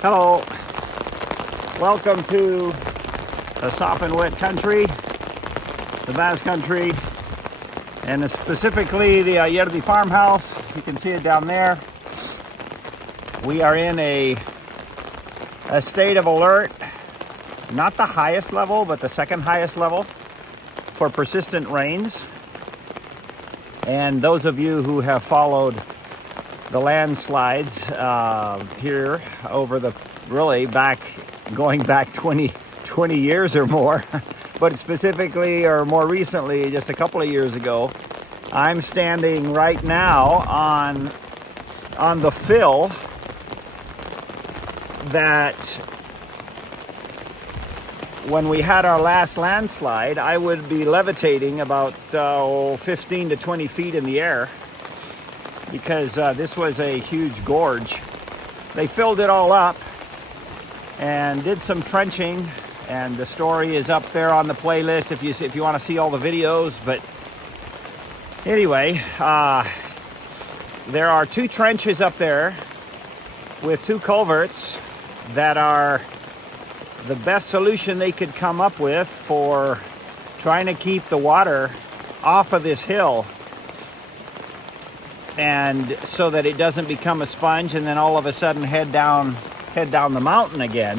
Hello, welcome to the Sop and Wet country, the Basque country, and specifically the Aierdi farmhouse. You can see it down there. We are in a state of alert, not the highest level, but the second highest level for persistent rains. And those of you who have followed the landslides here over the going back 20 years or more, but specifically or more recently, just a couple of years ago, I'm standing right now on the fill that when we had our last landslide, I would be levitating about 15 to 20 feet in the air, because this was a huge gorge. They filled it all up and did some trenching, and the story is up there on the playlist if you want to see all the videos. But anyway, there are 2 trenches up there with 2 culverts that are the best solution they could come up with for trying to keep the water off of this hill, and so that it doesn't become a sponge and then all of a sudden head down the mountain again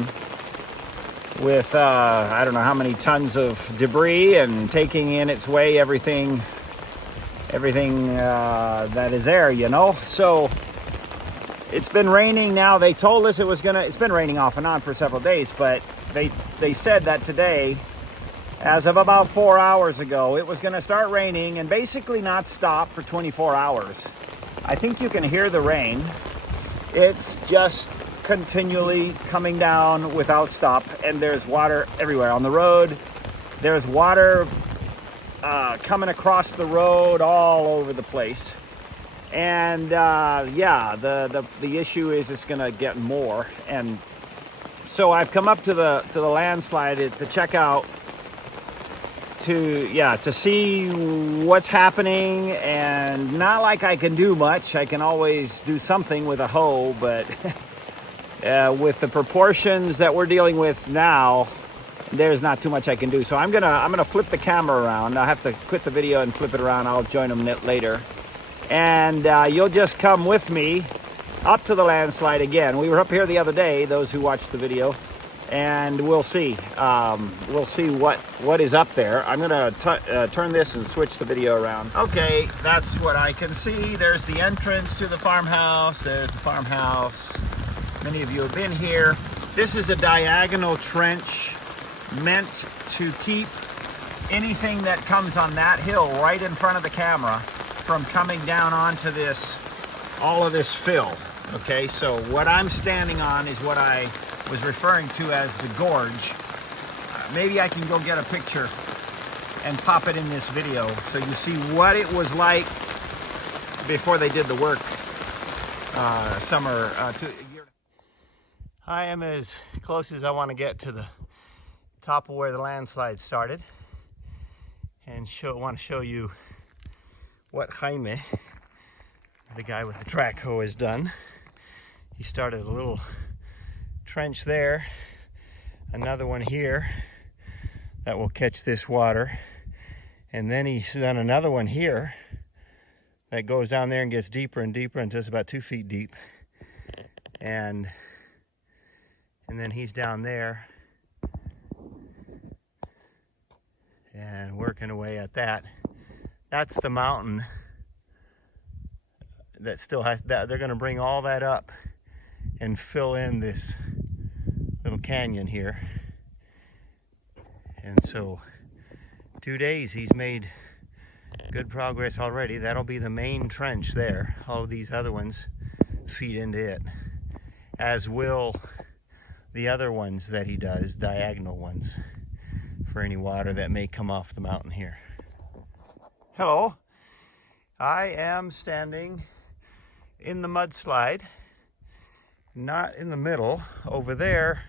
with I don't know how many tons of debris, and taking in its way everything that is there, you know. So it's been raining now. They told us it's been raining off and on for several days, but they said that today, as of about 4 hours ago, it was going to start raining and basically not stop for 24 hours. I think you can hear the rain. It's just continually coming down without stop, and there's water everywhere on the road. There's water coming across the road all over the place. And yeah, the issue is it's going to get more. And so I've come up to the landslide to check out, to see what's happening. And not like I can do much. I can always do something with a hoe, but with the proportions that we're dealing with now, there's not too much I can do. So I'm gonna flip the camera around. I have to quit the video and flip it around. I'll join them later. And you'll just come with me up to the landslide again. We were up here the other day, those who watched the video, and we'll see. We'll see what is up there. I'm gonna turn this and switch the video around. Okay, that's what I can see. There's the entrance to the farmhouse. There's the farmhouse. Many of you have been here. This is a diagonal trench meant to keep anything that comes on that hill right in front of the camera from coming down onto all of this fill. Okay, so what I'm standing on is what I was referring to as the gorge. Maybe I can go get a picture and pop it in this video so you see what it was like before they did the work I am as close as I want to get to the top of where the landslide started, and want to show you what Jaime, the guy with the track hoe, has done. He started a little trench there, another one here that will catch this water, and then he's done another one here that goes down there and gets deeper and deeper until it's about 2 feet deep, and then he's down there and working away at that. That's the mountain that still has that. They're going to bring all that up and fill in this little canyon here. And so 2 days he's made good progress already. That'll be the main trench there. All of these other ones feed into it, as will the other ones that he does, diagonal ones, for any water that may come off the mountain here. Hello, I am standing in the mudslide, not in the middle. Over there,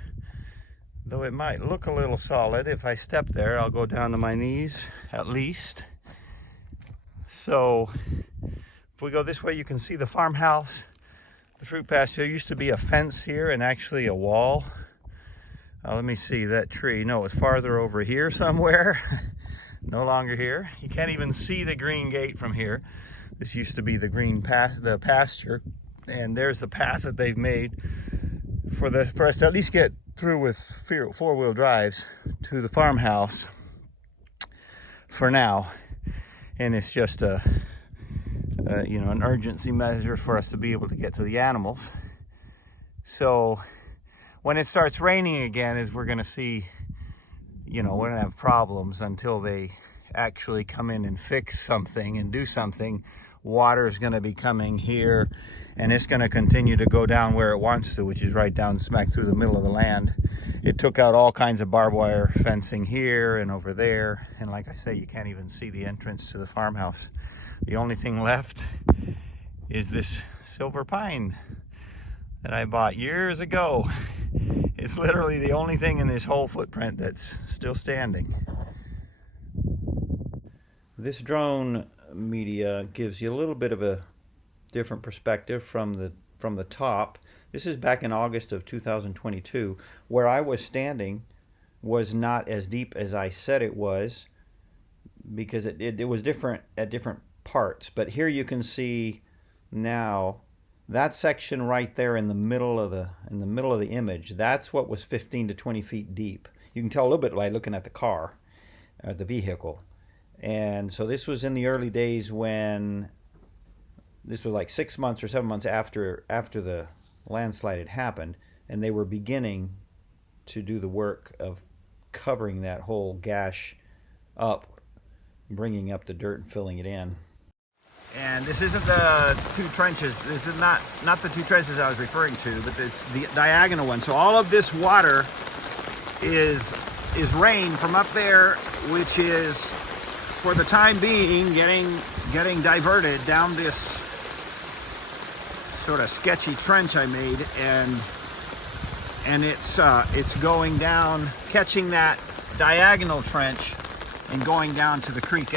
though it might look a little solid, if I step there, I'll go down to my knees at least. So if we go this way, you can see the farmhouse. The fruit pasture used to be a fence here and actually a wall. Let me see that tree. No, it's farther over here somewhere. No longer here. You can't even see the green gate from here. This used to be the the pasture, and there's the path that they've made for us to at least get through with four-wheel drives to the farmhouse for now. And it's just a you know, an urgency measure for us to be able to get to the animals. So when it starts raining again, is we're going to see, you know, we're going to have problems until they actually come in and fix something and do something. Water is going to be coming here, and it's going to continue to go down where it wants to, which is right down smack through the middle of the land. It took out all kinds of barbed wire fencing here and over there, and like I say, you can't even see the entrance to the farmhouse. The only thing left is this silver pine that I bought years ago. It's literally the only thing in this whole footprint that's still standing. This drone media gives you a little bit of a different perspective from the top. This is back in August of 2022. Where I was standing was not as deep as I said it was, because it was different at different parts. But here you can see now that section right there in the middle of the image, that's what was 15 to 20 feet deep. You can tell a little bit by looking at the car, the vehicle. And so this was in the early days, when this was like 6 months or 7 months after the landslide had happened, and they were beginning to do the work of covering that whole gash up, bringing up the dirt and filling it in. And this isn't the two trenches. This is not the two trenches I was referring to, but it's the diagonal one. So all of this water is rain from up there, which is, for the time being, getting diverted down this sort of sketchy trench I made, and it's going down, catching that diagonal trench and going down to the creek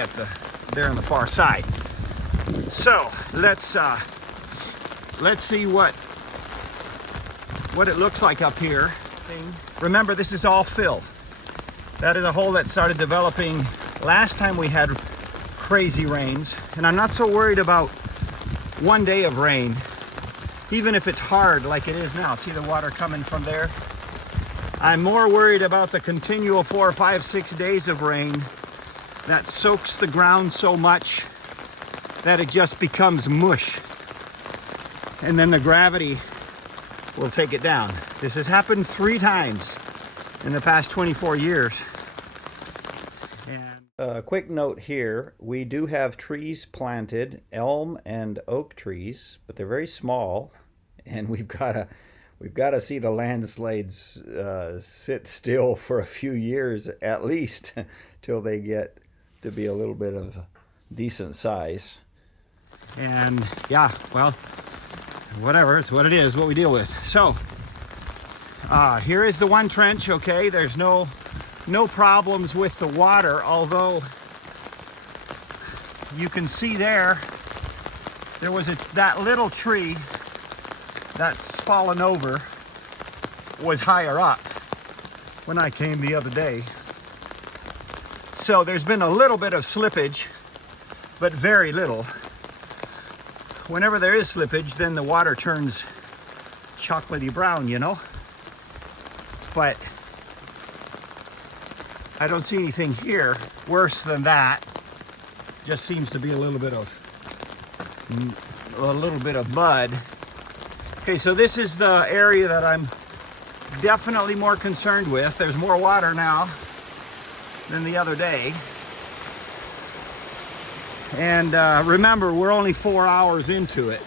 there on the far side. So let's see what it looks like up here. Remember, this is all fill. That is a hole that started developing last time we had crazy rains, and I'm not so worried about one day of rain, even if it's hard like it is now. See the water coming from there? I'm more worried about the continual 4, 5, 6 days of rain that soaks the ground so much that it just becomes mush, and then the gravity will take it down. This has happened 3 times in the past 24 years. And a quick note here, we do have trees planted, elm and oak trees, but they're very small, and we've got to see the landslides sit still for a few years at least, till they get to be a little bit of decent size. And yeah, well, whatever, it's what it is, what we deal with. So here is the one trench. Okay, there's no problems with the water, although you can see there was that little tree that's fallen over was higher up when I came the other day. So there's been a little bit of slippage, but very little. Whenever there is slippage, then the water turns chocolatey brown, you know. But I don't see anything here worse than that. Just seems to be a little bit of mud. Okay, so this is the area that I'm definitely more concerned with. There's more water now than the other day. And remember, we're only 4 hours into it,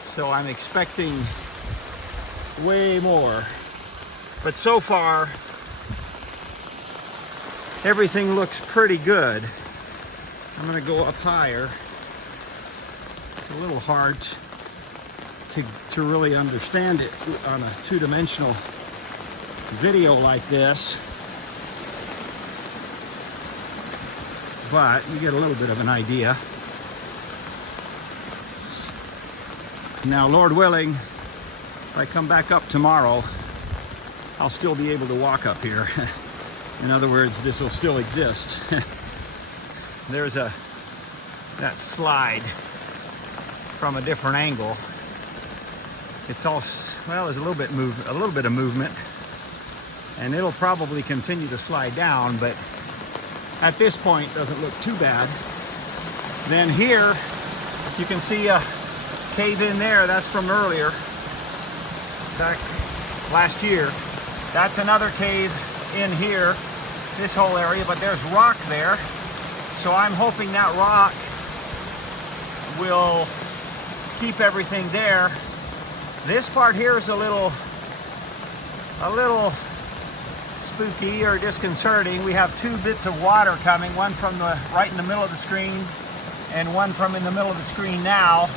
so I'm expecting way more. But so far, everything looks pretty good. I'm gonna go up higher. It's a little hard to really understand it on a two-dimensional video like this, but you get a little bit of an idea. Now, Lord willing, if I come back up tomorrow, I'll still be able to walk up here. In other words, this will still exist. There's that slide from a different angle. It's all, well, there's a little bit of movement, and it'll probably continue to slide down, but at this point it doesn't look too bad. Then here you can see a cave in there. That's from earlier, back last year. That's another cave in here, this whole area, but there's rock there. So I'm hoping that rock will keep everything there. This part here is a little spooky or disconcerting. We have two bits of water coming, one from the right in the middle of the screen and one from in the middle of the screen now.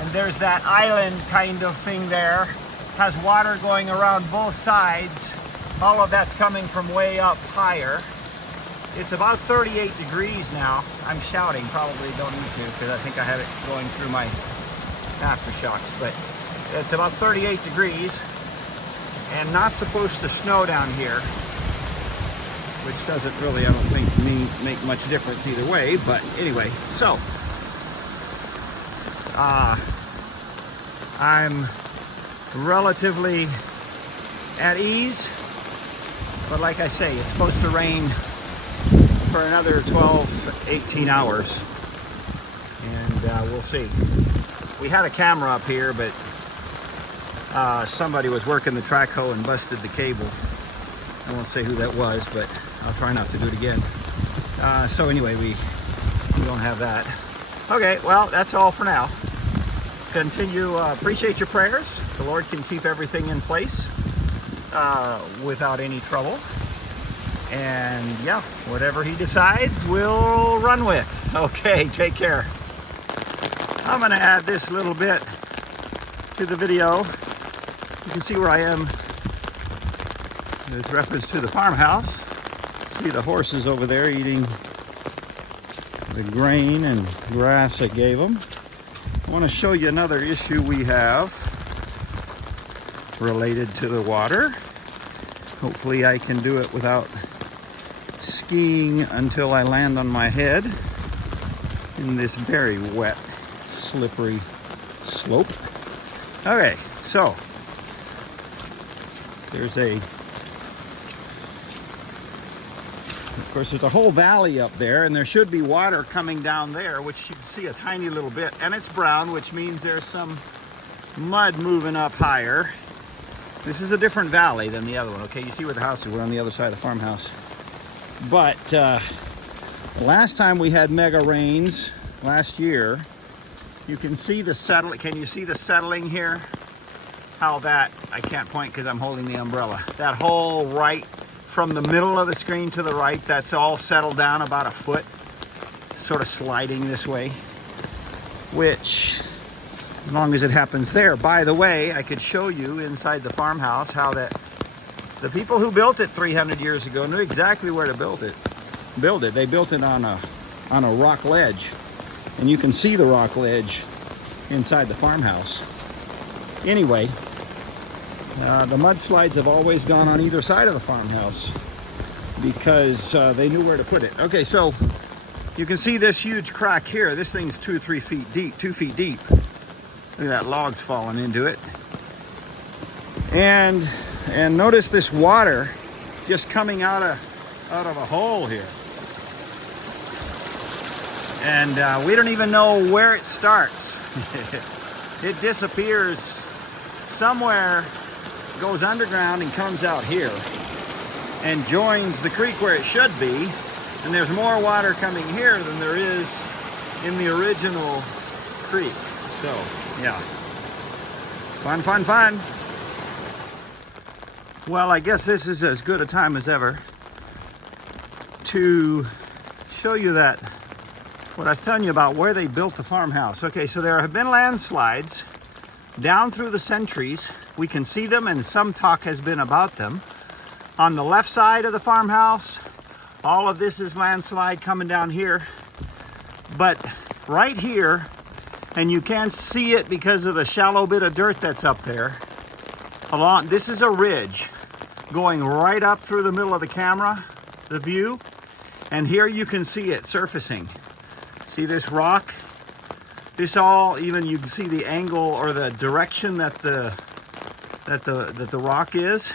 And there's that island kind of thing there. Has water going around both sides. All of that's coming from way up higher. It's about 38 degrees now. I'm shouting, probably don't need to because I think I had it going through my aftershocks, but it's about 38 degrees and not supposed to snow down here, which doesn't really, I don't think, make much difference either way. But anyway, so I'm relatively at ease, but like I say, it's supposed to rain for another 12-18 hours, and we'll see. We had a camera up here, but somebody was working the track hoe and busted the cable. I won't say who that was, but I'll try not to do it again. So anyway, we don't have that. Okay, well, that's all for now. Continue, appreciate your prayers. The Lord can keep everything in place without any trouble. And yeah, whatever he decides, we'll run with. Okay, take care. I'm gonna add this little bit to the video. You can see where I am. There's reference to the farmhouse. See the horses over there eating the grain and grass I gave them. I want to show you another issue we have related to the water. Hopefully I can do it without skiing until I land on my head in this very wet, slippery slope. Okay, so there's of course, there's a whole valley up there, and there should be water coming down there, which you can see a tiny little bit, and it's brown, which means there's some mud moving up higher. This is a different valley than the other one. Okay, you see where the house is. We're on the other side of the farmhouse. But last time we had mega rains last year, you can see the settling. Can you see the settling here? How that, I can't point because I'm holding the umbrella. That whole right from the middle of the screen to the right, that's all settled down about a foot, sort of sliding this way, which, as long as it happens there. By the way, I could show you inside the farmhouse how that the people who built it 300 years ago knew exactly where to build it. They built it on a rock ledge, and you can see the rock ledge inside the farmhouse. Anyway, the mudslides have always gone on either side of the farmhouse because they knew where to put it. Okay, so you can see this huge crack here. This thing's 2 or 3 feet deep, 2 feet deep. Look at that, logs falling into it. And notice this water just coming out of a hole here. And we don't even know where it starts. It disappears somewhere, goes underground and comes out here and joins the creek where it should be. And there's more water coming here than there is in the original creek. So, yeah. Fun, fun, fun. Well, I guess this is as good a time as ever to show you that what I was telling you about where they built the farmhouse. Okay, so there have been landslides down through the centuries. We can see them, and some talk has been about them. On the left side of the farmhouse, all of this is landslide coming down here. But right here And you can see it because of the shallow bit of dirt that's up there. This is a ridge going right up through the middle of the camera, the view. And here you can see it surfacing. See this rock? This even you can see the angle or the direction that the rock is.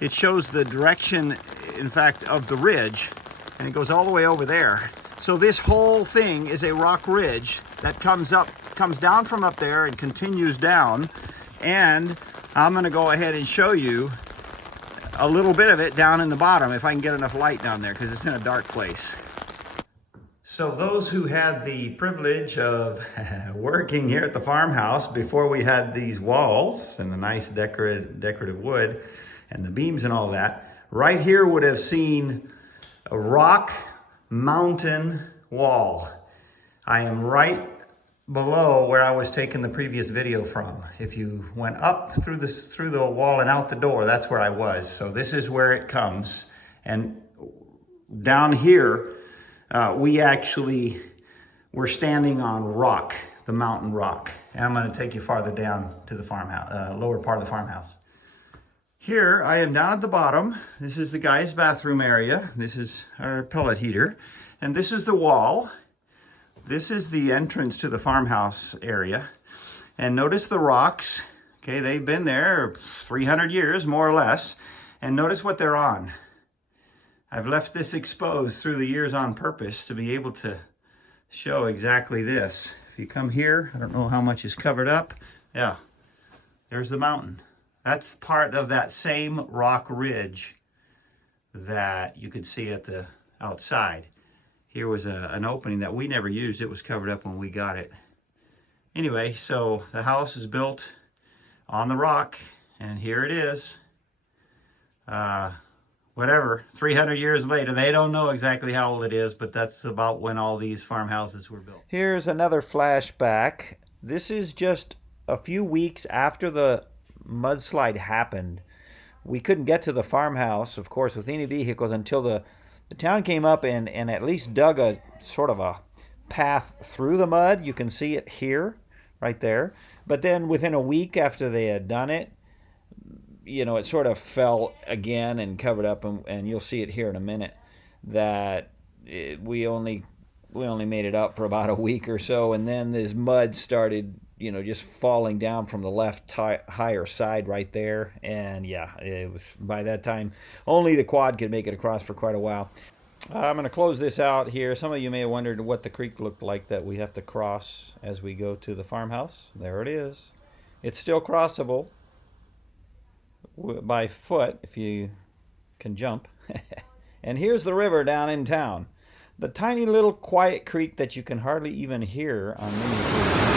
It shows the direction, in fact, of the ridge, and it goes all the way over there. So this whole thing is a rock ridge that comes down from up there and continues down. And I'm going to go ahead and show you a little bit of it down in the bottom if I can get enough light down there, because it's in a dark place. So those who had the privilege of working here at the farmhouse before we had these walls and the nice decorative wood and the beams and all that, right here would have seen a rock mountain wall. I am right below where I was taking the previous video from. If you went up through the wall and out the door, that's where I was. So this is where it comes. And down here, we actually were standing on rock, the mountain rock. And I'm going to take you farther down to the farmhouse, lower part of the farmhouse. Here I am down at the bottom. This is the guy's bathroom area. This is our pellet heater. And this is the wall. This is the entrance to the farmhouse area. And notice the rocks. Okay, they've been there 300 years, more or less. And notice what they're on. I've left this exposed through the years on purpose to be able to show exactly this. If you come here, I don't know how much is covered up. Yeah, there's the mountain. That's part of that same rock ridge that you could see at the outside. Here was an opening that we never used. It was covered up when we got it. Anyway, so the house is built on the rock, and here it is. Whatever, 300 years later. They don't know exactly how old it is, but that's about when all these farmhouses were built. Here's another flashback. This is just a few weeks after the mudslide happened. We couldn't get to the farmhouse, of course, with any vehicles until the town came up and at least dug a sort of a path through the mud. You can see it here, right there. But then within a week after they had done it, you know, it sort of fell again and covered up, and you'll see it here in a minute, that we only made it up for about a week or so, and then this mud started, you know, just falling down from the left higher side right there. And yeah, it was, by that time, only the quad could make it across for quite a while. I'm going to close this out here. Some of you may have wondered what the creek looked like that we have to cross as we go to the farmhouse. There it is. It's still crossable by foot if you can jump. And here's the river down in town. The tiny little quiet creek that you can hardly even hear on many occasions.